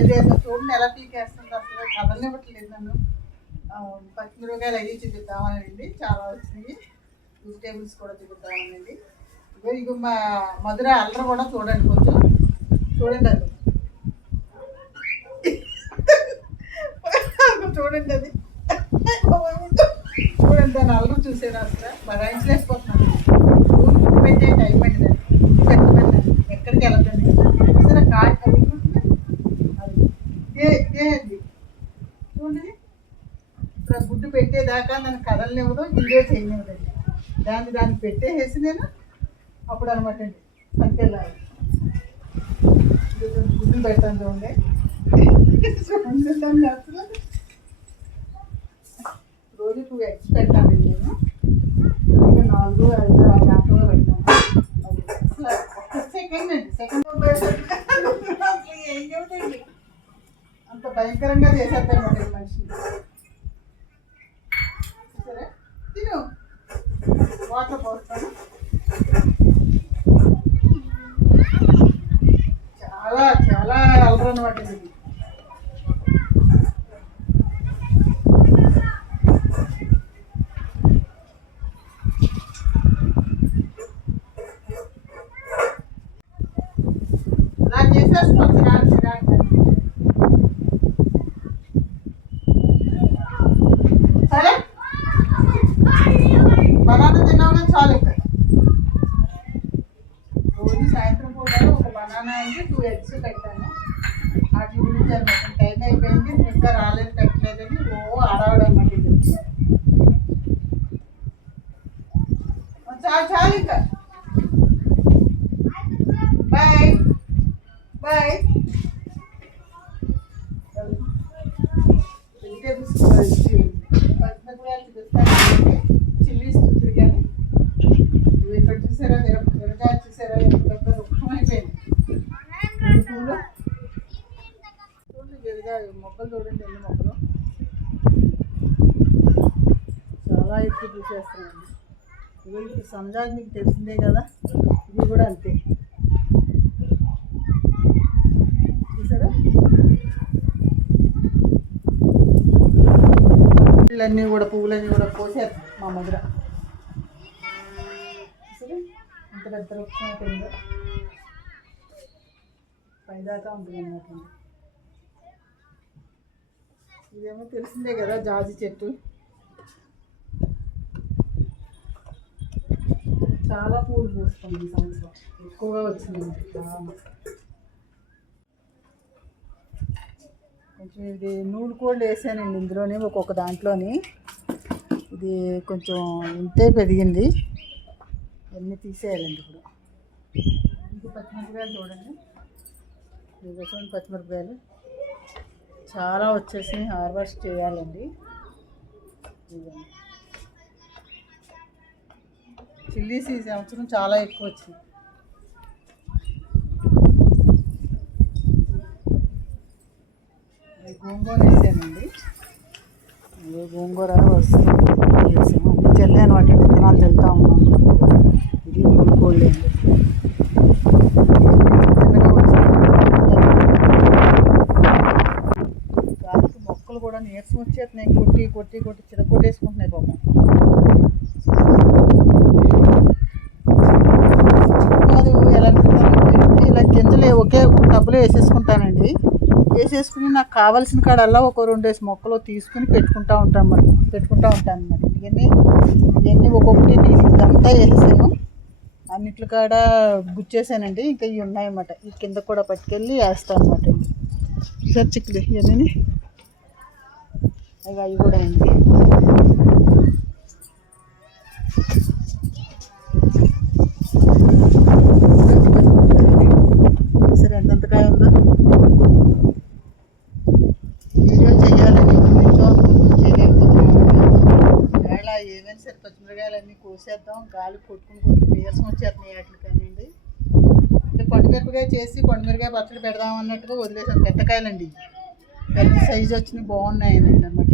బయలుదేరిన చూడండి ఎలా పీకేస్తుంది అసలు కదలనివ్వట్లేదు నన్ను. పచ్చిమిరపకాయలు అవి చూపిద్దామనండి, చాలా వచ్చినాయి. వెజిటేబుల్స్ కూడా చూపిద్దామనండి. ఇగో మా మధుర అల్లరి కూడా చూడండి, కొంచెం చూడండి అది చూడండి అది చూడండి దాని అల్లరి చూసారు అసలు బరాయించలేకపోతున్నాను. పెట్టే టైం అండి దాన్ని పెట్టమని ఎక్కడికి వెళ్ళదండి సరే కాయ అండి చూడండి. ఇప్పుడు గుడ్డు పెట్టేదాకా నన్ను కదలనివ్వదు, వీడియో చేయనివ్వదండి. దాన్ని పెట్టేసి నేను అప్పుడు అనమాట అండి పనికెళ్ళాలి. గుడ్డు పెడతాను చూడండి. చూడండి దాన్ని అసలు రోజు 2 eggs పెట్టాను నేను. ఇంకా 4, 5 గంటలు పెడతాను. అసలు ఒక్క సెకండ్ అండి, సెకండ్ అసలు ఏం చెబుతుంది అంత భయంకరంగా చేసేద్దామండి మనిషిని. సరే తిను, వాటర్ పోస్తాను. చాలా చాలా అలరు అనమాట ఇది. అలా చేసేస్తాం చిరాకు. సరే బనానా తిన్నావు చాలు. ఇక్కడ రోజు సాయంత్రం పూట ఒక బనానా అంటే 2 eggs పెట్టాను. వాటి గురించి అనమాట టైం అయిపోయింది, ఇంకా రాలేదు పెట్టలేదని ఆడవాడు అనమాట. చాలు ఇంకా బాయ్ బాయ్. వెజిటేబుల్స్ పచ్చిమిరపకాయలు చూపిస్తాను, చిల్లీస్ చూద్దరు కానీ ఇక్కడ చూసారా మిరపకాయ చూసారా ఎంత పెద్ద వృక్షం అయిపోయింది. మొక్కలు చూడండి, ఎన్ని మొక్కలు చాలా ఎక్కువ చూసేస్తున్నాయండి. ఇది సంజాజ్ మీకు తెలిసిందే కదా, ఇది కూడా అంతే చూసారా. పువ్వులన్నీ కూడా పోసారు మా మధుర. సరే అంత పెద్ద వృక్షం అయిపోయిందో పైదాకా ఉంటుంది అన్నమాట. ఇదేమో తెలిసిందే కదా జాజి చెట్టు, చాలా పూలు పూస్తుంది ఈ సంవత్సరం, ఎక్కువగా వచ్చింది. కొంచెం ఇది నూనె కూడా వేసానండి ఇందులోనే, ఒక్కొక్క దాంట్లోని. ఇది కొంచెం ఇంతే పెరిగింది, అన్నీ తీసేయాలండి ఇప్పుడు. ఇంక పచ్చిమిరపకాయలు చూడండి, ఇవి చూడండి పచ్చిమిరపకాయలు చాలా వచ్చేసి హార్వెస్ట్ చేయాలండి. చిల్లీస్ ఈ సంవత్సరం చాలా ఎక్కువ వచ్చింది. గోంగూర వేసానండి, గోంగూర వస్తుంది వేసాము. చల్లాను వాటి విత్తనాలు చల్లుతూ ఉన్నాను. ఇది కోళ్ళు అండి, చిన్నగా వచ్చింది. గాలికి మొక్కలు కూడా నీరసం వచ్చేస్తున్నాయి, కొట్టి కొట్టి కొట్టి చిరగొట్టేసుకుంటున్నాయి పాపం. కాదు ఎలా పెడతానంటే ఇలా గింజలు ఒకే టబ్బులో వేసేసుకుంటానండి. వేసేసుకుని నాకు కావాల్సిన కాడల్లా ఒక 2 మొక్కలు తీసుకుని పెట్టుకుంటూ ఉంటాను అనమాట. ఇవన్నీ ఒక్కొక్కటి ఇదంతా వేసాను, అన్నిటి కాడ గుచ్చేసానండి. ఇంకా ఇవి ఉన్నాయన్నమాట, ఈ కింద కూడా పట్టుకెళ్ళి వేస్తాను అనమాట అండి. సార్ చిక్కులు ఇవన్నీ అవి కూడా అండి. సరే ఎంతంత కాయ ఉందో వీడియో చేయాలని చేయలేకపోతున్నాను. వేళ ఏమైనా సరే పచ్చిమిరకాయలన్నీ కోసేద్దాం, గాలి కొట్టుకుని నీరసం వచ్చేస్తున్నాయి వాటికి కానివ్వండి. అంటే పండుమిరపకాయ చేసి పండుమిరకాయ పచ్చడి పెడదాం అన్నట్టుగా వదిలేసాను. పెద్దకాయలండి, పెద్ద సైజు వచ్చినాయి, బాగున్నాయనండి అన్నమాట.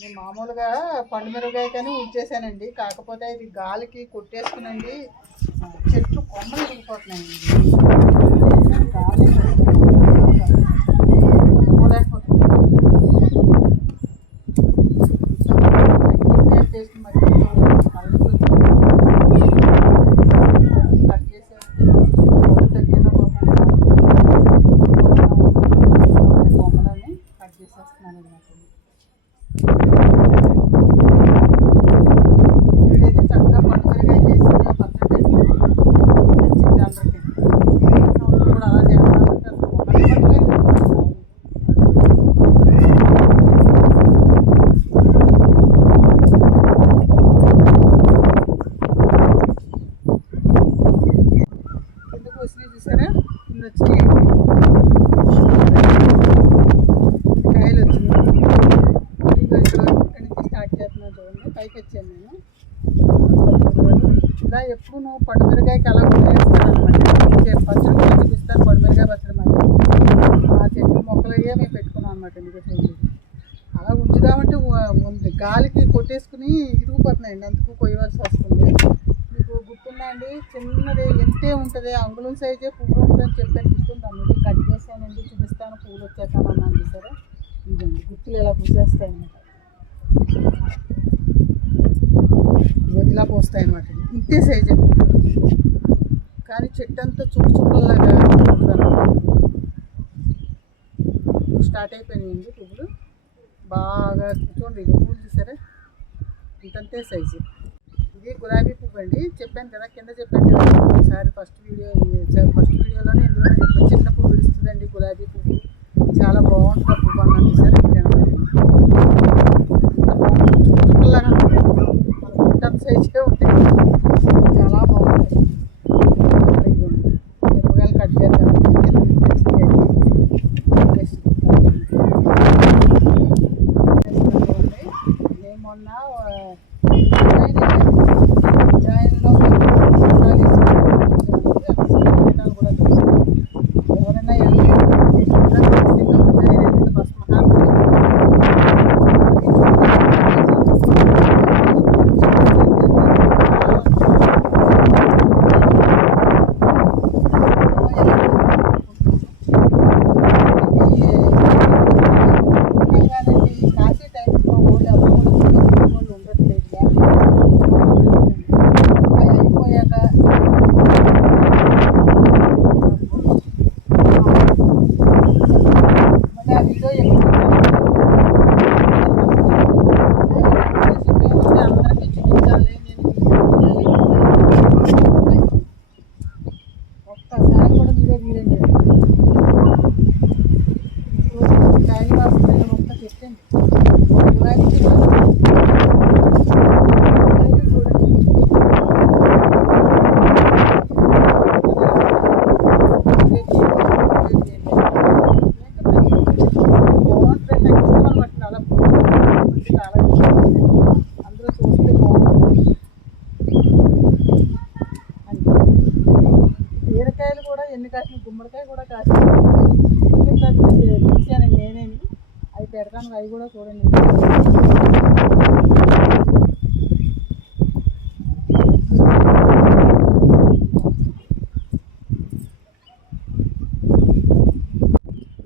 నేను మామూలుగా పండుమిరపకాయ కానీ ఉంచేసానండి, కాకపోతే ఇది గాలికి కొట్టేసుకునండి చెట్లు కొమ్మలు ఇరిగిపోతున్నాయండి. గాలి పోలేకపోతుంది. టేస్ట్ మరి కట్ చేసేస్తే తగ్గిన కొమ్మలని కట్ చేసేస్తున్నాను అనమాట. వీడైతే చక్కగా పండుగగా చేసి పచ్చడి నచ్చింది అందరికీ. సంవత్సరం కూడా అలా చేస్తామంటే అసలు ఎందుకు వచ్చినాయి చూసారా, కింద వచ్చినాయి కాయలు వచ్చినాయి. ఇక్కడ నుంచి స్టార్ట్ చేస్తున్నాను చూడండి, పైకి వచ్చాను నేను. ఇలా ఎప్పుడు నువ్వు పండుమిరకాయకి అలా వదిలేస్తాను అనమాట. పచ్చడి కూడా చూపిస్తాను, పండుమిరకాయ పచ్చడి మరి ఆ చెట్టు మొక్కలయ్యే మేము పెట్టుకున్నాం అనమాట. ఎందుకంటే అలా ఉంచుదామంటే ఉంది, గాలికి కొట్టేసుకుని ఇరిగిపోతున్నాయండి, అందుకు కొయ్యవలసి వస్తుంది. మీకు గుర్తుందా అండి, చిన్నది ఎంతే ఉంటుంది, అంగుళం సైజే పువ్వు ఉంటుందని చెప్పాను, గుర్తుందండి. కట్ చేశానండి, చూపిస్తాను, పువ్వులు వచ్చేస్తాను అన్నాను చూసారా. ఇదండి గుర్తులు ఎలా పూసేస్తాయి అన్నమాట, ఇలా పోస్తాయి అన్నమాట. ఇంతే సైజు కానీ చెట్టు అంతా చుక్క చుక్కల్లాగా స్టార్ట్ అయిపోయినాయండి పువ్వులు బాగా. చూడండి పువ్వులు చూసారా, ఇంతంతే సైజు. ఇది గులాబీ పువ్వు అండి, చెప్పాను కదా కింద, చెప్పాను కదా ఒకసారి ఫస్ట్ వీడియోలోనే ఎందులో చెప్పాను, చిన్న పువ్వు విడుస్తుందండి గులాబీ పువ్వు, చాలా బాగుంటుంది ఆ పువ్వు అన్నాను చూసారా. చుక్కల్లాగా ఉంటాయి, మన సైజే ఉంటాయి, చాలా బాగుంటాయి. మిరపకాయలు కట్ చేద్దాం. నేను మొన్న జాయిన్లో కూడా చూసాను. ఎవరైనా కాసే టైంలో వాళ్ళు ఎవరు కూడా ఉండట్లేదు. అవి అయిపోయాక మళ్ళీ ఆ వీడియో అందరికీ చూపించాలి, నేను ఒక్కసారి కూడా వీడియో తీయండి. కాయలు కాస్తున్నాయి ఒక్క చెట్టండి, గులాబీ చెట్టు అందరూ చూస్తే బాగుంటుంది. బీరకాయలు కూడా ఎన్ని కాసినాయి, గుమ్మడికాయ కూడా కాసినాయి. తీసాను నేనేమి, అవి పెడతాను, అవి కూడా చూడండి.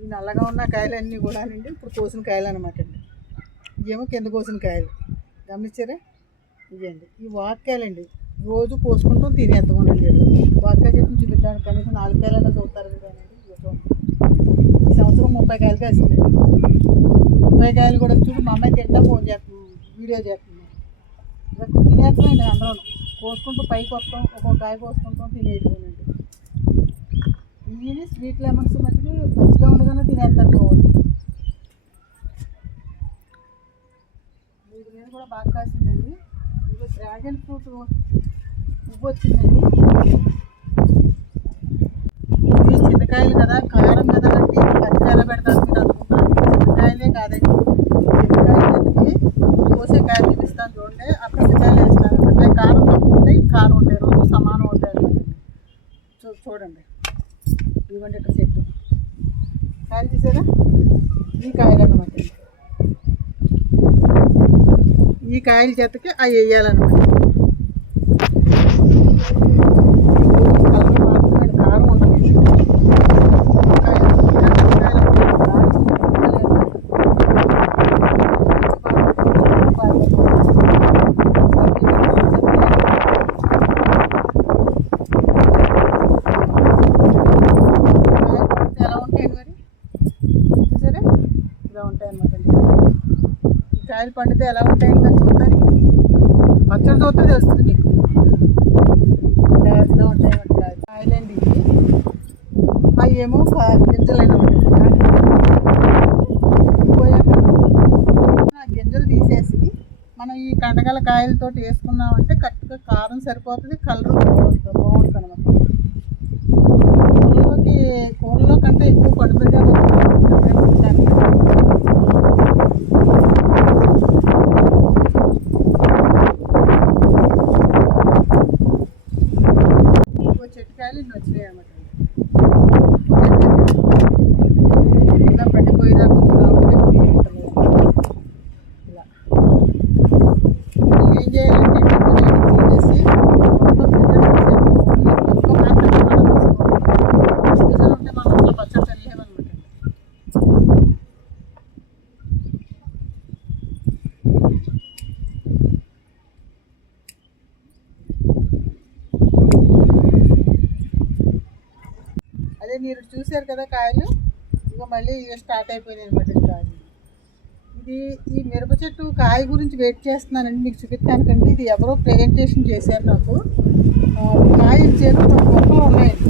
ఈ నల్లగా ఉన్న కాయలన్నీ కూడా అండి ఇప్పుడు కోసిన కాయలు అనమాట అండి. ఇవేమో కింద కోసిన కాయలు గమనించారా. ఇవ్వండి ఈ వాక్కాయలండి, రోజు కోసుకుంటాం తినేస్తామండి. వాక్కాయ చెట్టుని చూపిద్దానికి కనీసం 4 కాయలైనా చూస్తారు కదండి. ఈ సంవత్సరం 30 కాయలు కాసిందండి. 30 కాయలు కూడా చూడు, మా అమ్మాయి తింటా ఫోన్ చేస్తున్నాం, వీడియో చేస్తున్నాం. తినేస్తామండి, అందరం కోసుకుంటూ పైకి వస్తాం, ఒక్కొక్క కాయ కోసుకుంటాం, తినేయటమేనండి. ఇవి స్వీట్ లెమన్స్ మట్టుకు మంచిగా ఉండగానే తినేస్తారు కావచ్చు. వీటి మీద కూడా బాగా కాసిందండి. ఇది డ్రాగన్ ఫ్రూట్ పువ్వు వచ్చిందండి. ఇవి చిన్నకాయలు కదా, కారం కదా అంటే పచ్చడి ఎలా పెడతారు మీరు అనుకుంటారు. చిన్నకాయలే కాదండి, చిన్నకాయలకి కోసే కాయలు చూపిస్తాను చూడండి. ఆ పెద్దకాయలు వేస్తాను అంటే కారం తక్కువ ఉంటాయి, కారం ఉంటాయి, రెండు సమానం ఉంటాయి అనమాట. చూడండి ఇవ్వండి, ఇక్కడ చెట్టు కాయలు చూసారా, ఈ కాయలు అన్నమాట. ఈ కాయల చేతకి అవి వేయాలన్నమాట. కారం ఉంటుంది. ఎలా ఉంటాయండి మరి సరే ఇలా ఉంటాయన్నమాట. ఈ కాయలు పండితే ఎలా ఉంటాయండి మరి చూడాలి. పచ్చడి చూస్తే తెలుస్తుంది మీకు. ఇలా ఉంటాయన్నమాట కాయలండి ఇవి. అవి ఏమో గింజలైన గింజలు తీసేసి మనం ఈ కండగల కాయలతో వేసుకున్నామంటే కరెక్ట్గా కారం సరిపోతుంది, కలర్ బాగుంటుంది అనమాట. కూరలో కంటే ఎక్కువ పడుతుంది చెట్టుకాయలు ఇన్ని వచ్చినాయి అనమాట. ఇలా పట్టిపోయేదాకా కాబట్టి ఇలా ఏం చేయాలంటే తీసేసి ఉంటే మనం అట్లా పచ్చడి చల్లేమన్నమాట. అదే మీరు చూసారు కదా కాయలు, ఇంకా మళ్ళీ ఇక స్టార్ట్ అయిపోయినాయి అనమాట కాయలు. ఇది ఈ మిరప చెట్టు కాయ గురించి వెయిట్ చేస్తున్నానండి మీకు చూపించడానికండి. ఇది ఎవరో ప్రెజెంటేషన్ చేశారు నాకు. కాయ ఇచ్చారు, మొక్కలు ఉన్నాయండి.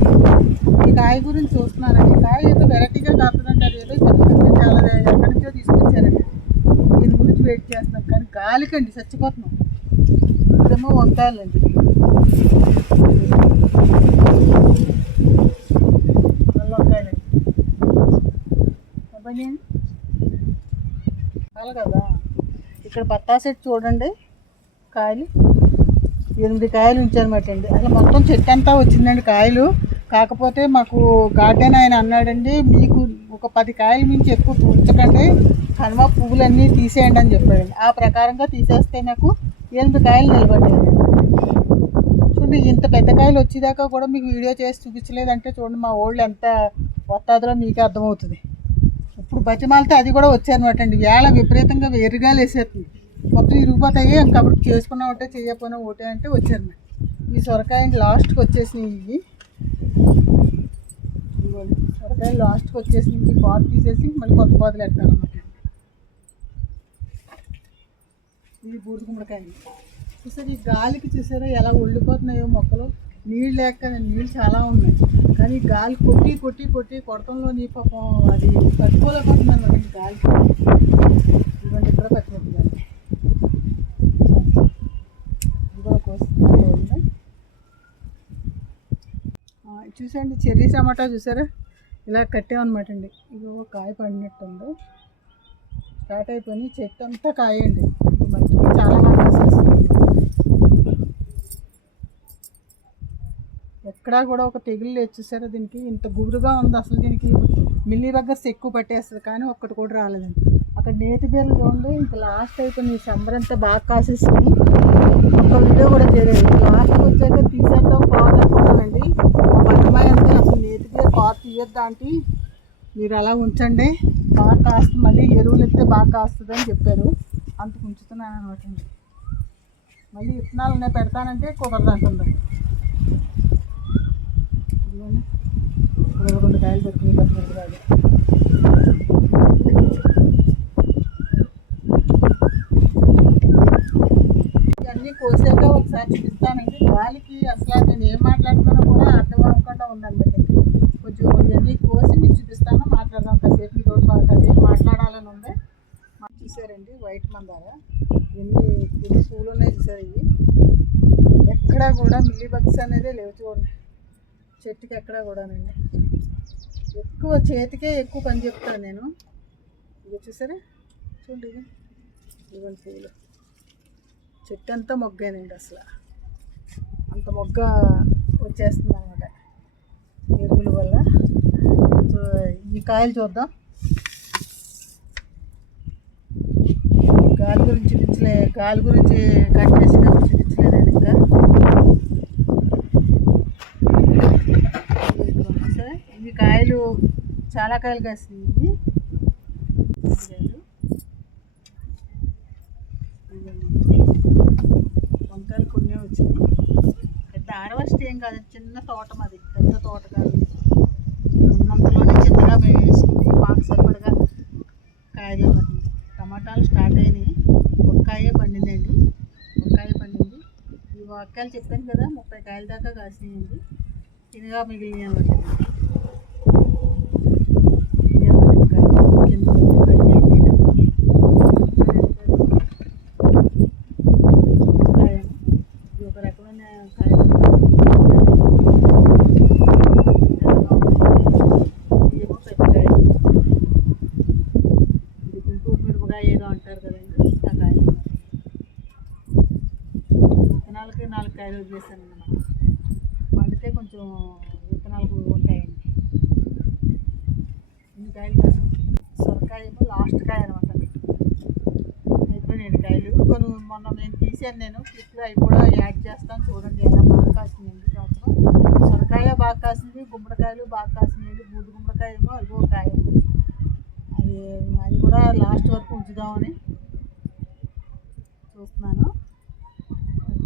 ఈ కాయ గురించి చూస్తున్నానండి. కాయ ఏదో వెరైటీగా కాస్తుందంటే అది ఏదో చాలా ఎక్కడి నుంచో తీసుకొచ్చారండి. దీని గురించి వెయిట్ చేస్తున్నాం కానీ గాలికండి చచ్చిపోతున్నాం. ఇదేమో వంకాయలండి. వంకాయలండి అలా కదా. ఇక్కడ బత్తాయి చెట్టు చూడండి, కాయలు 8 కాయలు ఉంచారన్నమాట అండి. అసలు మొత్తం చెట్టు అంతా వచ్చిందండి కాయలు. కాకపోతే మాకు గార్డెన్ ఆయన అన్నాడండి, మీకు ఒక 10 కాయలు మించి ఎక్కువ ఉంచకండి, కనుమ పువ్వులన్నీ తీసేయండి అని చెప్పాడండి. ఆ ప్రకారంగా తీసేస్తే నాకు 8 కాయలు నిలబడ్డాయి. చూడండి, ఇంత పెద్ద కాయలు వచ్చేదాకా కూడా మీకు వీడియో చేసి చూపించలేదంటే చూడండి మా ఓళ్ళు ఎంత వస్తాదో మీకే అర్థమవుతుంది. ఇప్పుడు బతిమాలితే అది కూడా వచ్చారనమాట అండి. వేళ విపరీతంగా వేరుగాలు వేసేస్తుంది, మొత్తం ఇరిగిపోతాయి. కాబట్టి చేసుకున్నా ఒకటే చేయకపోయినా ఒకటే అంటే వచ్చారన్నమాట. ఈ సొరకాయ లాస్ట్కి వచ్చేసినాయి. ఇవి సొరకాయ లాస్ట్కి వచ్చేసినాయి. ఈ పాత తీసేసి మళ్ళీ కొత్త పాతలు పెట్టాలన్నమాట. ఇది బూడిద గుమ్మడికాయ చూసారు. ఈ గాలికి చూసారా ఎలా ఒళ్ళిపోతున్నాయో మొక్కలు. నీళ్ళు లేక నీళ్ళు చాలా ఉన్నాయి కానీ గాలి కొట్టి కొట్టి కొట్టి కొడతంలో నీ పాపం అది పట్టుకోలేకపోతుంది అనమాట. ఈ గాలికి ఇవన్నీ ఇక్కడ పచ్చిపోతుంది. ఇదిగో కోస్తుంది చూసండి. చెర్రీ టమాటా చూసారా ఇలా కట్టామన్నమాట అండి. ఇది ఒక కాయ పడినట్టుంది, స్టార్ట్ అయిపోయి చెట్టు అంతా కాయండి. మంచిగా చాలా బాగా వస్తుంది. ఎక్కడా కూడా ఒక తెగులు లేదు చూసారా. దీనికి ఇంత గుబురుగా ఉంది. అసలు దీనికి మిల్లీ బగ్గర్స్ ఎక్కువ పట్టేస్తుంది కానీ ఒక్కటి కూడా రాలేదండి. అక్కడ నేతి బీరలు చూడండి, ఇంకా లాస్ట్ అయిపోయింది. ఈ సంబర్ అంతా బాగా కాసేసుకుని ఒక్క వీడియో కూడా చేయలేదు. లాస్ట్కి వచ్చాక తీసేద్దాం పాత అనుకున్నానండి. ఒక అమ్మాయి అంతా అసలు నేతి బీర పాత తీయొద్దా అంటే మీరు అలా ఉంచండి బాగా కాస్తుంది, మళ్ళీ ఎరువులు ఇస్తే బాగా కాస్తుంది అని చెప్పారు. అంతకు ఉంచుతున్నాను అనమాట అండి. మళ్ళీ విత్తనాలు ఉన్నాయి పెడతానంటే కుదరదు అంటుంది. ఇదిగోండి 2 కాయలు దొరికినాయి పచ్చిమిరపకాయలు. ఇవన్నీ కోసాక ఒకసారి చూపిస్తానండి. గాలికి అసలు నేను ఏం మాట్లాడుతున్నా కూడా అర్థం అవ్వకుండా ఉందన్నమాట. కొంచెం ఇవన్నీ కోసి మీకు చూపిస్తాను, మాట్లాడదాం కాసేపు. ఈ రోజు కాసేపు మాట్లాడాలని ఉంది. చూసారండి వైట్ మందార ఎన్ని పూలు ఉన్నాయి చూసారు. ఇవి ఎక్కడా కూడా మిల్లీ బగ్స్ అనేది లేవు చూడండి చెట్టుకి ఎక్కడా కూడానండి. ఎక్కువ చేతికే ఎక్కువ పని చెప్తాను నేను. ఇది చూసారా చూడండి, ఇవ్వండి పూలు. చెట్టు అంతా మొగ్గేనండి. అసలు అంత మొగ్గ వచ్చేస్తుంది అనమాట ఎరువుల వల్ల. ఈ కాయలు చూద్దాం. గాలి గురించి కట్ చేసినప్పుడు చూపించలేదండి ఇంకా. సరే ఇవి కాయలు చాలా కాయలు కాసినాయి. వంకాయలు కొన్ని వచ్చినాయి. పెద్ద హార్వెస్ట్ ఏం కాదు, చిన్న తోట మాది, పెద్ద తోట కాదు. ఉన్నంతలోనే చిన్నగా వేసుకుని మాకు సరిపడగా కాయలు పడింది. టమాటాలు స్టార్ట్ అయినాయి. వంకాయ పండిందండి, వంకాయ పండింది. ఈ వంకాయలు చెప్పాను కదా 30 కాయల దాకా కాసినాయండి. తినగా మిగిలినాయి అన్నమాట. ఇది ఒక రకమైన కాయ. ఏమో పెద్దకాయ, ఇది గుంటూరు మిరపకాయ ఏదో అంటారు కదండి, ఆ కాయ. విత్తనాలకి 4 కాయలు వదిలేసాను అన్నమాట. పండితే కొంచెం విత్తనాలకు ఉంటాయండి. ఇన్ని కాయలు కాదు. సొరకాయ ఏమో లాస్ట్ కాయ అనమాట. అయిపోయినాయి కాయలు. కొన్ని మొన్న నేను తీసాను, నేను క్లిప్లో అవి కూడా యాడ్ చేస్తాను చూడండి. ఎలా బాగా కాసిందండి సంవత్సరం. సొరకాయ బాగా కాసింది, గుమ్మడికాయలు బాగా కాసినాయండి. బూడి గుమ్మడికాయ ఏమో అదిగో కాయ, అది కూడా లాస్ట్ వరకు ఉంచుదామని చూస్తున్నాను.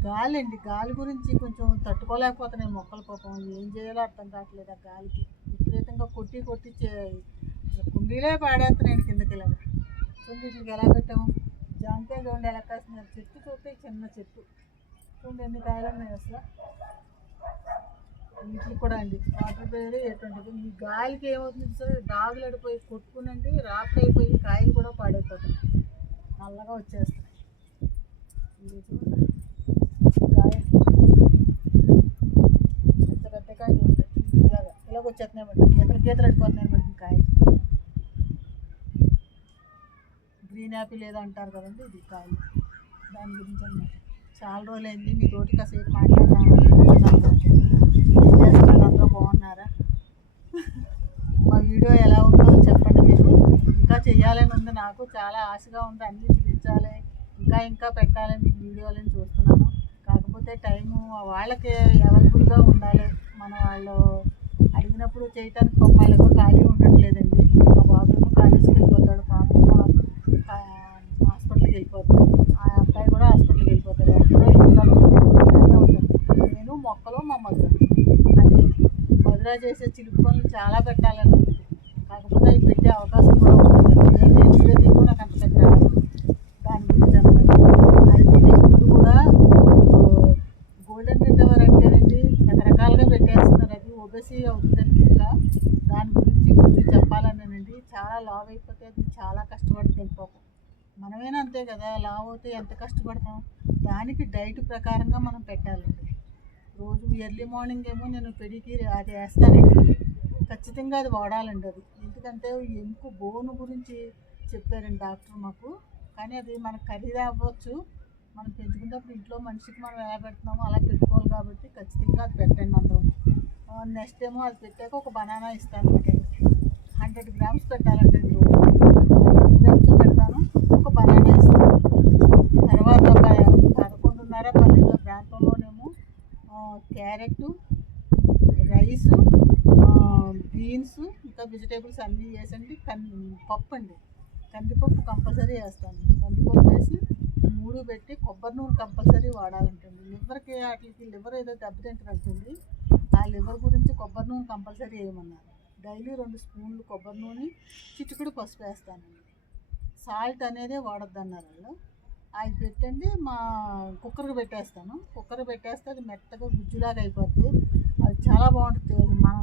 గాలి అండి, గాలి గురించి కొంచెం తట్టుకోలేకపోతున్నాయి మొక్కల. పాపం ఏం చేయాలో అర్థం కావట్లేదు. ఆ గాలికి విపరీతంగా కొట్టి కుండీలే పాడేస్తున్నాయండి కిందకి. ఇలాగా చూడండి, వీటికి ఎలా పెట్టాము. జాంకాయలు చూడండి ఎలా కాస్తున్నారు. చెట్టు చూస్తే చిన్న చెట్టు చూడండి ఎన్ని కాయలు ఉన్నాయి అసలు. వీటికి కూడా అండి వాటర్ పేరు ఎటువంటిది. ఈ గాలికి ఏమవుతుంది సార్, డాగులు అడిపోయి కొట్టుకునండి రాత్రి అయిపోయి కాయలు కూడా పాడైపోతాయి, నల్లగా వచ్చేస్తాయి. కాయ ఎంత పెద్ద కాయలు ఉంటాయి, ఇలాగ వచ్చేస్తున్నాయి అన్నమాట. గీతలు అడిపోతున్నాయి అన్నమాట ఈ కాయలు. గ్రీన్ యాపిల్ ఏదో అంటారు కదండి, ఇది కాయలు. దాని గురించి అన్నమాట. చాలా రోజులైంది మీ తోటి కాసేపు మాట్లాడదామని ఏం చేస్తున్నారు, అందరూ బాగున్నారా? మా వీడియో ఎలా ఉందో చెప్పండి. మీరు ఇంకా చెయ్యాలని ఉంది, నాకు చాలా ఆశగా ఉంది. అన్నీ చూపించాలి, ఇంకా పెట్టాలని మీకు వీడియోలని చూస్తున్నాను. కాకపోతే టైము వాళ్ళకి అవైలబుల్గా ఉండాలి. మన వాళ్ళు అడిగినప్పుడు చేయటానికి వాళ్ళకు ఖాళీ ఉండట్లేదండి. మా బాబు ఏమో కాలేజీకి వెళ్ళిపోతాడు, పాప హాస్పిటల్కి వెళ్ళిపోతాడు, ఆ అబ్బాయి కూడా హాస్పిటల్కి వెళ్ళిపోతాడు. ఇంట్లో ఉంటాను నేను, మొక్కలు, మా మధుర. అది మధుర చేసే చిలుపు పనులు చాలా పెట్టాలని, కాకపోతే అవి పెట్టే అవకాశం కూడా ఉంటుంది. నేను వీడియో తీసి నాకు అంత పెట్టాలి దాని గురించి అనమాట. అది తినే ఫుడ్ కూడా గోల్డెన్ రిట్రీవర్ అంటేనండి రకరకాలుగా పెట్టేస్తున్నారు. అది ఒబెసి అవుతుందండి. ఇంకా దాని గురించి కొంచెం చెప్పాలనేనండి. చాలా లావ్ అయిపోతే అది చాలా కష్టపడుతుంది పాపం. మనమేనా అంతే కదా, లావ్ అవుతే ఎంత కష్టపడతాం. దానికి డైట్ ప్రకారంగా మనం పెట్టాలండి. రోజు ఎర్లీ మార్నింగ్ ఏమో నేను పెడికి అది వేస్తానండి, ఖచ్చితంగా అది వాడాలండి. అది ఎందుకంటే ఎముక బోను గురించి చెప్పారండి డాక్టర్ మాకు. కానీ అది మనకు ఖరీదు అవ్వచ్చు, మనం పెంచుకున్నప్పుడు ఇంట్లో మనిషికి మనం ఎలా పెడుతున్నామో అలా పెట్టుకోవాలి. కాబట్టి ఖచ్చితంగా అది పెట్టండి అందరూ. నెక్స్ట్ ఏమో అది పెట్టాక ఒక బనానా ఇస్తాను. 100 గ్రామ్స్ పెట్టాలంటే రోజు 100 గ్రామ్స్ పెడతాను, ఒక బనానా ఇస్తాను. తర్వాత 11:30-12 ప్రాంతంలోనేమో క్యారెట్, రైసు, బీన్స్, ఇంకా వెజిటేబుల్స్ అన్నీ వేసండి. పప్పు అండి, కందిపప్పు కంపల్సరీ వేస్తాను. కందిపప్పు వేసి 3 పెట్టి కొబ్బరి నూనె కంపల్సరీ వాడాలంటండి. లివర్కి వాటికి లివర్ ఏదో దెబ్బతింటున్నట్టుంది. ఆ లివర్ గురించి కొబ్బరి నూనె కంపల్సరీ వేయమన్నారు. డైలీ 2 స్పూన్లు కొబ్బరి నూనె, చిటికెడు పసుపు వేస్తానండి. సాల్ట్ అనేది వాడొద్దు అన్నారు వాళ్ళు. అది పెట్టండి, మా కుక్కర్కి పెట్టేస్తాను. కుక్కర్కి పెట్టేస్తే అది మెత్తగా గుజ్జులాగా అయిపోద్ది. అది చాలా బాగుంటుంది. మనం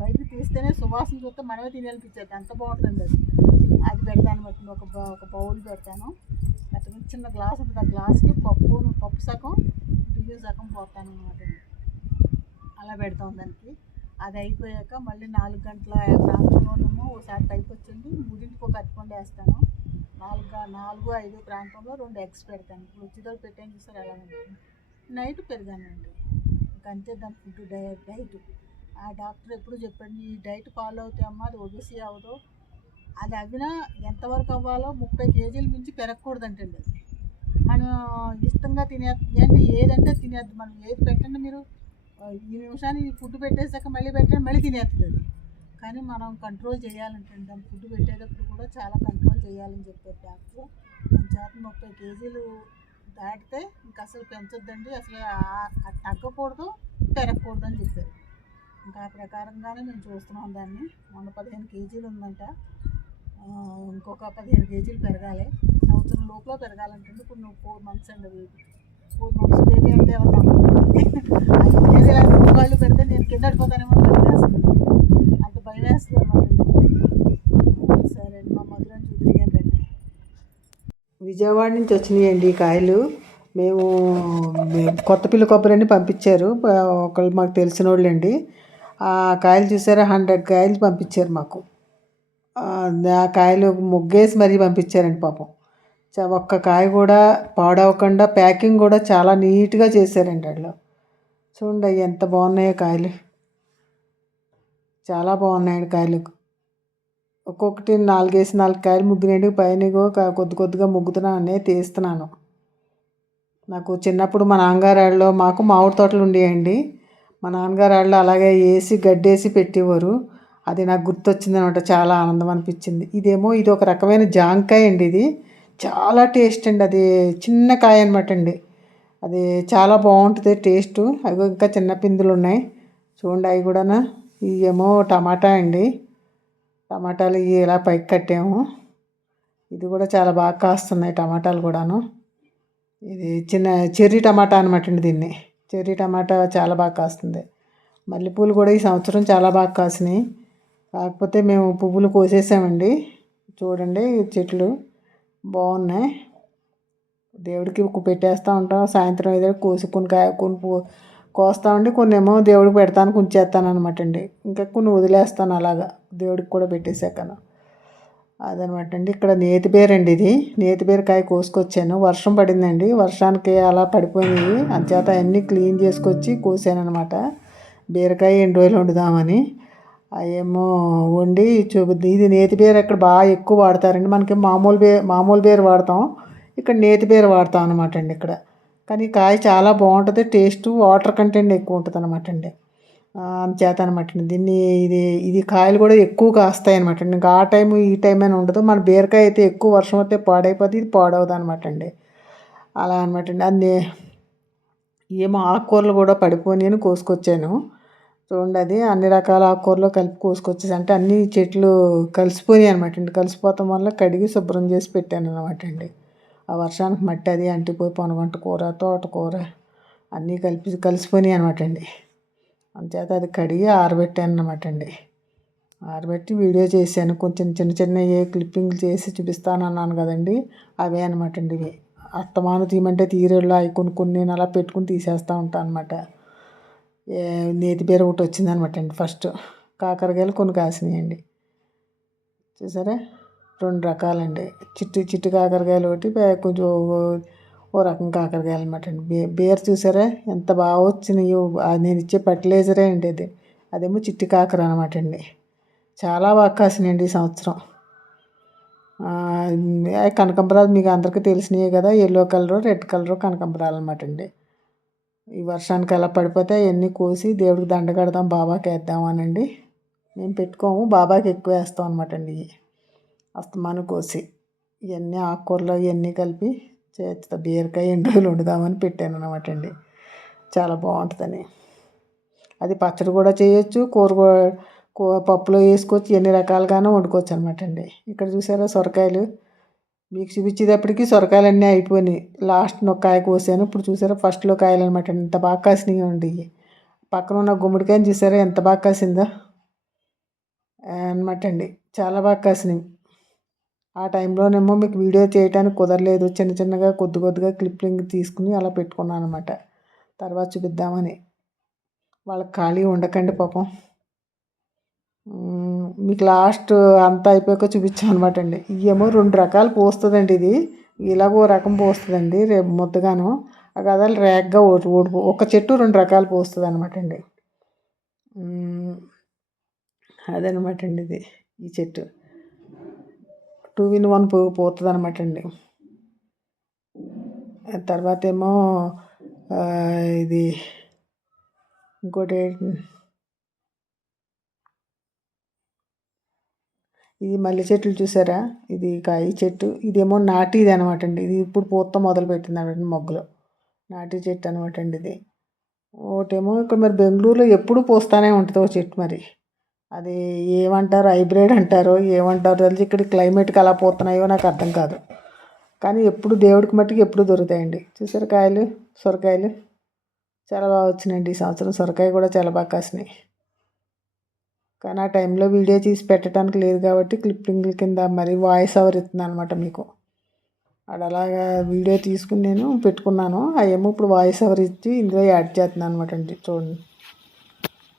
బయటకు తీస్తేనే సువాసన చూస్తే మనమే తినేయాలనిపించేది, అంత బాగుంటుంది అది. అది పెడతాను బట్టి ఒక బౌల్ పెడతాను. అట్లా చిన్న గ్లాస్ ఉంటుంది, ఆ గ్లాస్కి పప్పు సగం బియ్యం సగం పోతాను అనమాట. అలా పెడతాం దానికి. అది అయిపోయాక మళ్ళీ 4 గంటల ప్రాంతంలోనేమో ఒకసారి పైకి వచ్చింది 3ంటికి ఒక అరటిపండు వేస్తాను. 4-5 ప్రాంతంలో 2 ఎగ్స్ పెడతాను. ఇప్పుడు వచ్చేదాన్ని పెట్టాను చూసారు ఎలా ఉంటుంది. నైట్ పెరిగానండి, ఇంకంతే దాని ఫుడ్ డైట్. ఆ డాక్టర్ ఎప్పుడు చెప్పండి, ఈ డైట్ ఫాలో అవుతాయి అమ్మా, అది ఒబెసి అవ్వదు, అది అవినా ఎంతవరకు అవ్వాలో 30 కేజీలు మించి పెరగకూడదంటండి అది. మనం ఇష్టంగా ఏంటి ఏదంటే తినేద్దు. మనం ఏది పెట్టండి మీరు ఈ నిమిషానికి ఫుడ్ పెట్టేసాక మళ్ళీ పెట్టండి మళ్ళీ తినేస్తుంది అది. కానీ మనం కంట్రోల్ చేయాలంటే దాన్ని ఫుడ్ పెట్టేటప్పుడు కూడా చాలా కంట్రోల్ చేయాలని చెప్పారు డాక్టర్. అంచేత 30 కేజీలు దాటితే ఇంకా అసలు పెంచొద్దండి, అసలు తగ్గకూడదు పెరగకూడదు అని చెప్పారు. ఇంకా ఆ ప్రకారంగానే మేము చూస్తున్నాం దాన్ని. మొన్న 15 కేజీలు ఉందంట, ఇంకొక 15 కేజీలు పెరగాలి. సంవత్సరం లోపల పెరగాలంటే ఇప్పుడు నువ్వు 4 మంత్స్ అండి బేబీ. 4 మంత్స్ బేబీ అంటే ఎవరు ఏది ఇలా కాళ్ళు పెడితే నేను కింద పడిపోతానేమో భయం వేస్తుంది, అంత భయం వేస్తుంది అన్నమాట. సరే అండి, మా మధురం చూదిరిగానండి. విజయవాడ నుంచి వచ్చినాయండి ఈ కాయలు. మేము కొత్తపల్లి కొబ్బరి అని పంపించారు ఒకళ్ళు మాకు తెలిసిన వాళ్ళు అండి. ఆ కాయలు చూసారా, 100 కాయలు పంపించారు మాకు. ఆ కాయలు ముగ్గేసి మరీ పంపించారండి పాపం. ఒక్క కాయ కూడా పాడవకుండా ప్యాకింగ్ కూడా చాలా నీట్గా చేశారండి. అందులో చూడండి అవి ఎంత బాగున్నాయో కాయలు, చాలా బాగున్నాయండి కాయలు. ఒక్కొక్కటి 4 కాయలు ముగ్గినండి. పైన కొద్ది కొద్దిగా ముగ్గుతున్నానే తీస్తున్నాను. నాకు చిన్నప్పుడు మా నాన్నగారు మాకు మామిడి తోటలు ఉండేయండి. మా నాన్నగారు అలాగే వేసి గడ్డేసి పెట్టేవారు. అది నాకు గుర్తొచ్చింది అనమాట, చాలా ఆనందం అనిపించింది. ఇది ఒక రకమైన జాంకాయ అండి. ఇది చాలా టేస్ట్ అండి. అది చిన్న కాయ అనమాట అండి. అది చాలా బాగుంటుంది టేస్ట్. అవి ఇంకా చిన్న పిందులు ఉన్నాయి చూడండి. అవి కూడా ఇవేమో టమాటా అండి. టమాటాలు ఇలా పైకి కట్టాము. ఇది కూడా చాలా బాగా కాస్తున్నాయి టమాటాలు కూడాను. ఇది చిన్న చెర్రీ టమాటా అనమాట అండి. దీన్ని చెర్రీ టమాటా చాలా బాగా కాస్తుంది. మల్లెపూలు కూడా ఈ సంవత్సరం చాలా బాగా కాసినాయి. కాకపోతే మేము పువ్వులు కోసేసామండి. చూడండి చెట్లు బాగున్నాయి. దేవుడికి పెట్టేస్తూ ఉంటాం. సాయంత్రం ఏదో కొన్ని కోస్తామండి. కొన్ని ఏమో దేవుడికి పెడతాను, ఉంచేస్తాను అనమాట అండి. ఇంకా కొన్ని వదిలేస్తాను అలాగా దేవుడికి కూడా పెట్టేశాక. అదనమాట అండి. ఇక్కడ నేతిబీర అండి. ఇది నేతిబీరకాయ కోసుకొచ్చాను. వర్షం పడిందండి, వర్షానికి అలా పడిపోయినాయి. అంచేత అన్నీ క్లీన్ చేసుకొచ్చి కోసాను అనమాట. బీరకాయ 2 రోజులు వండుదామని అవేమో వండి చూపుద్ది. ఇది నేతిబీర ఇక్కడ బాగా ఎక్కువ వాడతారండి. మనకి మామూలు బీర వాడతాం, ఇక్కడ నేతిబీర వాడతాం అనమాట అండి ఇక్కడ. కానీ కాయ చాలా బాగుంటుంది టేస్ట్, వాటర్ కంటెంట్ ఎక్కువ ఉంటుంది అనమాట అండి. చేత అనమాట అండి. దీన్ని ఇది కాయలు కూడా ఎక్కువ కాస్తాయి అనమాట అండి. ఇంకా ఆ టైం ఈ టైం అని ఉండదు. మన బీరకాయ అయితే ఎక్కువ వర్షం అయితే పాడైపోతుంది, ఇది పాడవదు అనమాట అండి. అలా అనమాట అండి. అన్నీ ఏమో ఆకుకూరలు కూడా పడిపోయి కోసుకొచ్చాను చూడండి. అది అన్ని రకాల ఆకుకూరలు కలిపి కోసుకొచ్చేసి, అంటే అన్ని చెట్లు కలిసిపోయాయి అనమాట అండి. కలిసిపోవటం వల్ల కడిగి శుభ్రం చేసి పెట్టాను అనమాట అండి. ఆ వర్షానికి మట్టి అది అంటిపోయి పొనగంట కూర, తోటకూర అన్నీ కలిసిపోయినాయి అనమాట అండి. అంచేత అది కడిగి ఆరబెట్టాను అనమాట అండి. ఆరబెట్టి వీడియో చేశాను. కొంచెం చిన్న క్లిప్పింగ్లు చేసి చూపిస్తాను అన్నాను కదండి, అవే అనమాట అండి. ఇవి అస్తమాను తీయమంటే తీరేళ్ళు అవి కొన్ని నేను అలా పెట్టుకుని తీసేస్తూ ఉంటాను అనమాట. నేతిబీర ఒకటి వచ్చిందనమాట అండి. ఫస్ట్ కాకరకాయలు కొన్ని కాసినాయండి. చూసారా, 2 రకాలండి. చిట్టు కాకరకాయలు ఒకటి, కొంచెం ఓ రకం కాకరకాయలు అనమాట అండి. బీర చూసారా ఎంత బాగా వచ్చినాయో. నేను ఇచ్చే ఫర్టిలైజరే అండి అది. అదేమో చిట్టి కాకర అనమాట అండి. చాలా బాగా కాసినాయండి ఈ సంవత్సరం. కనకాంబరాలు మీకు అందరికీ తెలిసినాయి కదా, ఎల్లో కలరు రెడ్ కలరు కనకాంబరాలు అనమాట అండి. ఈ వర్షానికి అలా పడిపోతే అవన్నీ కోసి దేవుడికి దండ కడదాం, బాబాకి వేద్దామనండి. మేము పెట్టుకోము, బాబాకి ఎక్కువ వేస్తాం అనమాట అండి. ఇవి అస్తమాను కోసి ఇవన్నీ ఆకుకూరలు ఇవన్నీ కలిపి చేస్తా. బీరకాయ 2 రోజులు వండుదామని పెట్టాను అనమాట అండి. చాలా బాగుంటుందని. అది పచ్చడి కూడా చేయొచ్చు, పప్పులో వేసుకోవచ్చు, ఎన్ని రకాలుగానో వండుకోవచ్చు అనమాట అండి. ఇక్కడ చూసారా సొరకాయలు, మీకు చూపించేటప్పటికి సొరకాయలు అన్నీ అయిపోయినాయి. లాస్ట్ ఒక కాయ కోసాను. ఇప్పుడు చూసారా ఫస్ట్లో కాయలు అనమాట అండి. ఎంత బాగా కాసినాయి అండి. పక్కన ఉన్న గుమ్మడికాయని చూసారా ఎంత బాగా కాసిందో అనమాట అండి. చాలా బాగా కాసినాయి. ఆ టైంలోనేమో మీకు వీడియో చేయడానికి కుదరలేదు. చిన్నగా కొద్దిగా క్లిప్పింగ్ తీసుకుని అలా పెట్టుకున్నాను అనమాట. తర్వాత చూపిద్దామని. వాళ్ళకి ఖాళీ ఉండకండి పాపం. మీకు లాస్ట్ అంతా అయిపోయాక చూపించాను అనమాట అండి. ఇవేమో 2 రకాలు పోస్తుందండి. ఇది ఇలాగో రకం పోస్తుందండి రేపు ముద్దగాను. ఆ కథలు రేగ్గా ఒక చెట్టు 2 రకాలు పోస్తుంది అనమాట అండి. అదనమాట అండి ఇది ఈ చెట్టు. 2 in 1 పోతుంది అనమాట అండి. తర్వాత ఏమో ఇది ఇంకోటి ఇది మల్లె చెట్లు చూసారా, ఇది కాయ చెట్టు, ఇదేమో నాటిది అనమాట అండి. ఇది ఇప్పుడు పూత మొదలు పెట్టింది అనమాట, మొగ్గలు నాటి చెట్టు అనమాట అండి ఇది. ఒకటేమో ఇక్కడ మరి బెంగళూరులో ఎప్పుడు పూస్తూనే ఉంటుంది ఒక చెట్టు, మరి అది ఏమంటారు, హైబ్రిడ్ అంటారో ఏమంటారో తెలిసి ఇక్కడ క్లైమేట్కి అలా పోతున్నాయో నాకు అర్థం కాదు. కానీ ఎప్పుడు దేవుడికి మట్టుకు ఎప్పుడు దొరుకుతాయండి. చూసారు కాయలు, సొరకాయలు చాలా బాగా వచ్చినాయండి. ఈ సంవత్సరం సొరకాయ కూడా చాలా బాగా కాసినాయి. కానీ ఆ టైంలో వీడియో తీసి పెట్టడానికి లేదు కాబట్టి క్లిప్పింగ్ల కింద మరి వాయిస్ ఓవర్ ఇస్తున్నాను అనమాట మీకు. అది అలాగా వీడియో తీసుకుని నేను పెట్టుకున్నాను, అవేమో ఇప్పుడు వాయిస్ ఓవర్ ఇచ్చి ఇందులో యాడ్ చేస్తున్నాను అనమాట అండి. చూడండి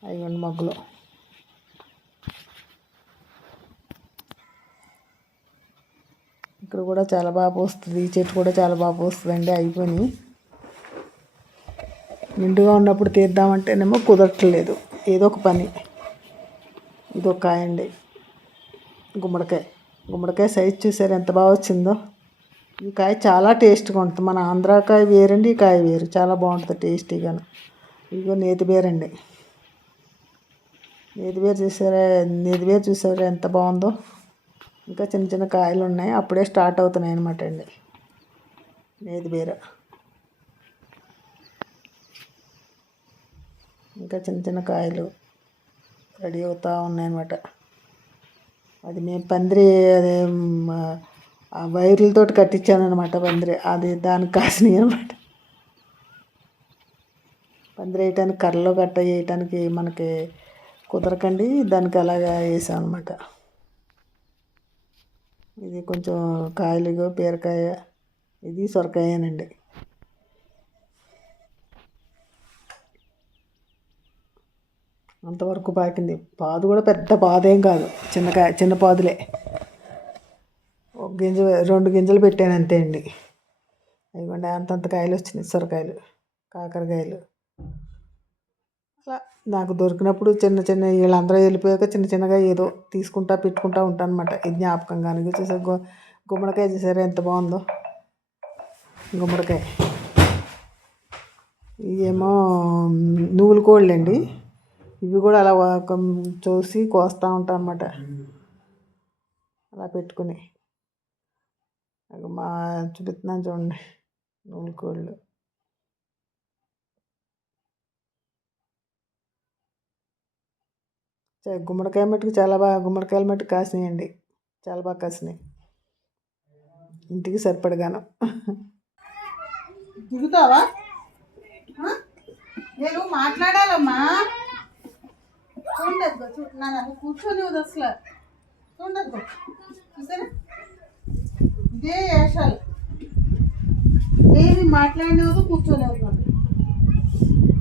అవి మొగ్గలు. ఇక్కడ కూడా చాలా బాగా పోస్తుంది, ఈ చెట్టు కూడా చాలా బాగా పోస్తుందండి. అయిపోయి నిండుగా ఉన్నప్పుడు తీద్దామంటేనేమో కుదరట్లేదు, ఏదో ఒక పని. ఇది ఒక కాయ అండి, గుమ్మడికాయ సైజ్ చూసారు ఎంత బాగా వచ్చిందో. ఈ కాయ చాలా టేస్ట్గా ఉంటుంది. మన ఆంధ్రాకాయ వేరండి, ఈ కాయ వేరు, చాలా బాగుంటుంది టేస్టీగాను. ఇదిగో నేతిబేరండి, నేతిబేరు చూసారా ఎంత బాగుందో. ఇంకా చిన్న చిన్న కాయలు ఉన్నాయి, అప్పుడే స్టార్ట్ అవుతున్నాయి అనమాట అండి నేతిబేర. ఇంకా చిన్న చిన్న కాయలు రెడీ అవుతూ ఉన్నాయన్నమాట. అది మేము పందిరి అదే వైర్లతో కట్టించాను అనమాట పందిరి, అది దానికి కాసినాయి అనమాట. పందిరి వేయటానికి కర్రలో గట్ట వేయటానికి మనకి కుదరకండి, దానికి అలాగా వేసాం అనమాట. ఇది కొంచెం కాయలుగా బీరకాయ, ఇది సొరకాయనండి. అంతవరకు పాకింది. పాదు కూడా పెద్ద పాదు ఏం కాదు, చిన్న పాదులే. ఒక గింజ 2 గింజలు పెట్టాను అంతే అండి. అదిగోండి అంతంత కాయలు వచ్చినాయి, సొరకాయలు, కాకరకాయలు. అలా నాకు దొరికినప్పుడు చిన్న వీళ్ళందరూ వెళ్ళిపోయాక చిన్నగా ఏదో తీసుకుంటా పెట్టుకుంటా ఉంటాను అనమాట. ఇది జ్ఞాపకంగా. చూసారు గుమ్మడికాయ చూసారా ఎంత బాగుందో గుమ్మడికాయ. ఇవేమో నువ్వుల కోళ్ళు అండి, ఇవి కూడా అలా చూసి కోస్తూ ఉంటాను అనమాట, అలా పెట్టుకుని. మా చూపిస్తున్నాను చూడండి నువ్వుల కోళ్ళు. గుమ్మడికాయలు మట్టుకు కాసినాయండి, చాలా బాగా కాసినాయి, ఇంటికి సరిపడగాను. దిగుతావా, నేను మాట్లాడాలమ్మా. చూడదు నన్ను కూర్చొని అసలు చూడదు. చూసారా ఇదే వేషాలు, ఏమి మాట్లాడినది కూర్చోలేదు. నాకు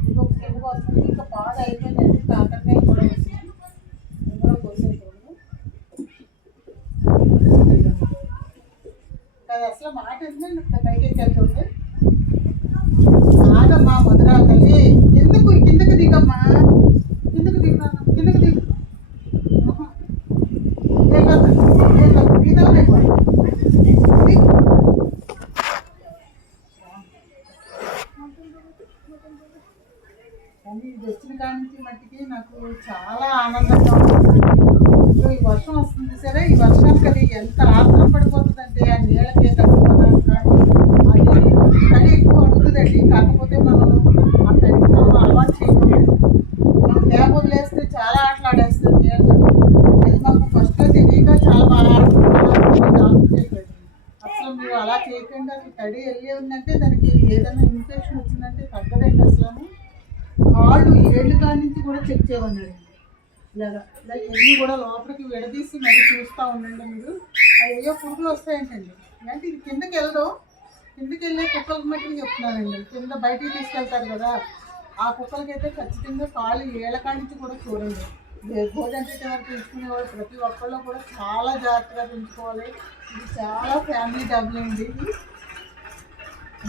ఇంకొక కిందకు వస్తుంది, ఇంకా బాగా అయిపోయింది. కాకరకాయ కూడా వస్తుంది, ఇందులో కోసేటోళ్ళు. అది అసలు మాట ఎందుకంటే బయటకి వెళ్తుంటే ఆగమ్మా మధురా తల్లి, ఎందుకు కిందకి దిగమ్మా, కిందకి దిగు. కానీ ఇది వచ్చిన కాడి నుంచి మట్టికి నాకు చాలా ఆనందంగా ఉంటుంది. ఈ వర్షం వస్తుంది సరే, ఈ వర్షానికి అది ఎంత ఆత్రం పడిపోతుందంటే ఆ నీళ్ళకే తగ్గిపోవడానికి అది చలి ఎక్కువ అడుగుతుందండి. కాకపోతే మనం అంత అలవాటు చేయకూడదు. ట్యాప్ వదిలేస్తే చాలా ఆటలు ఆడేస్తుంది నీళ్ళతో. అది మాకు ఫస్ట్లో తెలియక చాలా బాగా ఆడుకుంటున్నాను చెప్పేది. అసలు మీరు అలా చేయకుండా అసలు తడి వెళ్ళి ఉందంటే దానికి ఏదైనా ఇన్ఫెక్షన్ వచ్చిందంటే తగ్గదండి. అసలు కాళ్ళు ఏళ్ళు కాడి నుంచి కూడా చెక్ చేయమన్నాడు. ఇలాగా ఎన్ని కూడా లోపలికి విడదీసి మరీ చూస్తూ ఉండండి మీరు. అవి ఏవో పురుగులు వస్తాయంటండి. అంటే ఇది కిందకి వెళ్ళదు, కిందకి వెళ్ళే కుక్కలకి మట్టుకు చెప్తున్నానండి. కింద బయటికి తీసుకెళ్తారు కదా, ఆ కుక్కలకైతే ఖచ్చితంగా కాళ్ళు ఏళ్ళ కాడి నుంచి కూడా చూడండి. భోజనం వరకు పెంచుకునేవాళ్ళు ప్రతి ఒక్కళ్ళు కూడా చాలా జాగ్రత్తగా పెంచుకోవాలి. ఇది చాలా ఫ్యామిలీ డబ్బులు అండి. ఇది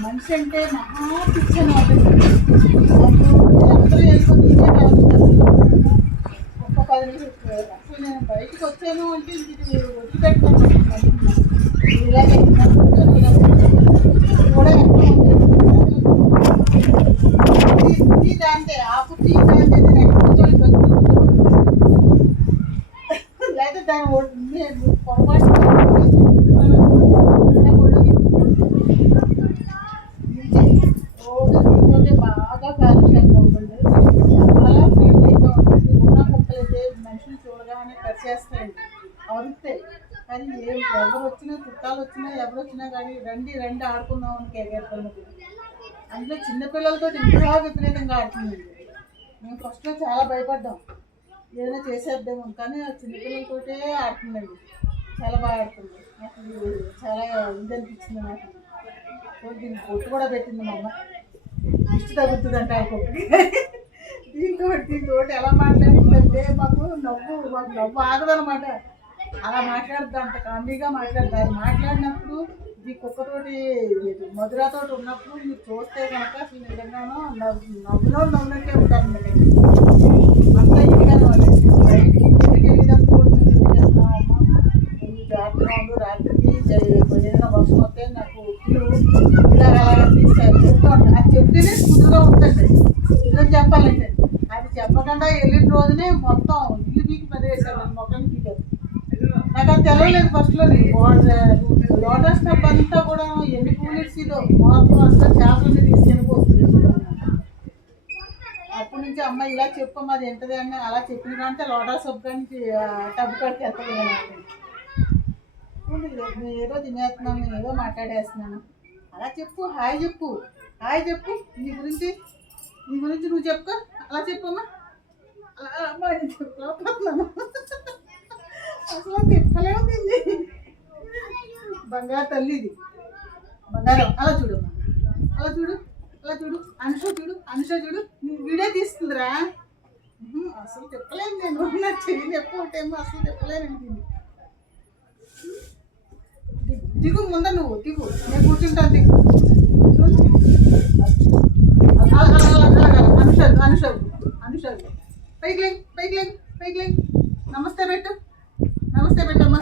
మనిషి అంటే మహా పిచ్చని వాళ్ళండి. అందరూ వెళ్ళిపోతే ఇదే కాదు, ఒక 10 నిమిషాలు అసలు నేను బయటకు వచ్చాను అంటే ఇది వదిలిపెట్టాను. ఈ ఫ్యాన్ చేసి నేను కూర్చొని లేదా దాని పొరపాటు రోజు బాగా కాలుష్యం అవుతుంది. చాలా ఫ్రెండ్లీగా ఉంటుంది. ఉన్న కుక్కలైతే మనుషులు చూడగానే కరిచేస్తాయండి, అరుస్తాయి. కానీ ఎవరు వచ్చినా చుట్టాలు వచ్చినా ఎవరు వచ్చినా కానీ రండి రండి ఆడుకుందాం అని కేకేస్తున్నది. అందులో చిన్నపిల్లలతో ఇంకా విపరీతంగా ఆడుతుందండి. మేము ఫస్ట్లో చాలా భయపడ్డాం, ఏదైనా చేసేద్దాము, కానీ ఆ చిన్నపిల్లలతోటే ఆడుతుందండి. చాలా బాగా ఆడుతుంది. నాకు చాలా ఇది అనిపించింది. నాకు దీనికి పొట్టు కూడా పెట్టింది మా అమ్మ. ఇష్ట తగ్గుతుందంట ఆ కుక్కకి. దీంతో ఎలా మాట్లాడుతుందంటే మాకు నవ్వు ఆగదనమాట. అలా మాట్లాడుద్ది, అంత కామెడీగా మాట్లాడుతుంది. అది మాట్లాడినప్పుడు ఈ కుక్కతోటి మధురతోటి ఉన్నప్పుడు మీరు చూస్తే కనుక అసలు నిజంగానో నవ్వునట్టే ఉంటారు. అంత ఇదిగా బయటికి ఇంటికి వెళ్ళినప్పుడు కూడా మేము ఎందుకు చేస్తున్నామమ్మా, నువ్వు జాగ్రత్తగా ఉండు, రాత్రికి ఏదైనా వర్షం వస్తే నాకు అలాగా తీస్తారు చెప్తూ ఉంటాను. అది చెప్తేనే కుదురుగా ఉంటుంది. నిజం చెప్పాలంటే అది చెప్పకుండా వెళ్ళిన రోజునే మొత్తం ఇల్లు పీకి పదివేశారు, మొక్కలు పీకారు. నాకు అది తెలవలేదు ఫస్ట్లో. లోటస్ టబ్ అంతా కూడా ఎన్ని కూలిడ్సీలో మొత్తం అంతా చేపలని తీసి చనిపోతుంది. అప్పటి నుంచి అమ్మ ఇలా చెప్పమ్మా అది ఎంతది అని అలా చెప్పిన కంటే లోటస్ టబ్ కానీ టబ్ కడితే ఎత్తలేదు. నేను ఏదో తినేస్తున్నాను, నేను ఏదో మాట్లాడేస్తున్నాను. అలా చెప్పు, హాయ్ చెప్పు, హాయ్ చెప్పు. నీ గురించి నువ్వు చెప్పుకో. అలా చెప్పమ్మా, అలా అమ్మా నేను చెప్పుకోకపోతున్నాను. అసలు తిప్పలేము తింది. బంగారు తల్లి ఇది, బంగారం. అలా చూడమ్మా, అలా చూడు అనుష చూడు నీ వీడియో తీస్తుందిరా. అసలు తిప్పలేను నేను, నా చెయ్యి నొప్పి ఒకటేమో అసలు తిప్పలేను. దిగు ముంద, నువ్వు దిగు, నేను కూర్చుంటాను. దిగు అనుష పైకి నమస్తే పెట్టమ్మా.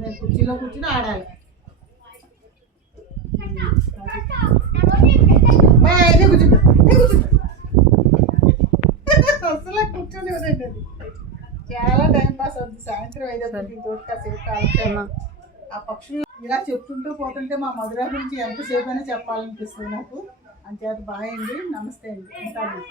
నేను కుర్చీలో కూర్చుని ఆడాలి. అసలు కూర్చొని వదండి. అది చాలా టైం పాస్ అవుతుంది. సాయంత్రం 5 కాసేపు కాలక్షేమం. ఆ పక్షులు ఇలా చెప్తుంటూ పోతుంటే మా మధుర గురించి ఎంతసేపు అయినా చెప్పాలనిపిస్తుంది నాకు. అంచేత బాయ్ అండి, నమస్తే అండి, ఉంటాను.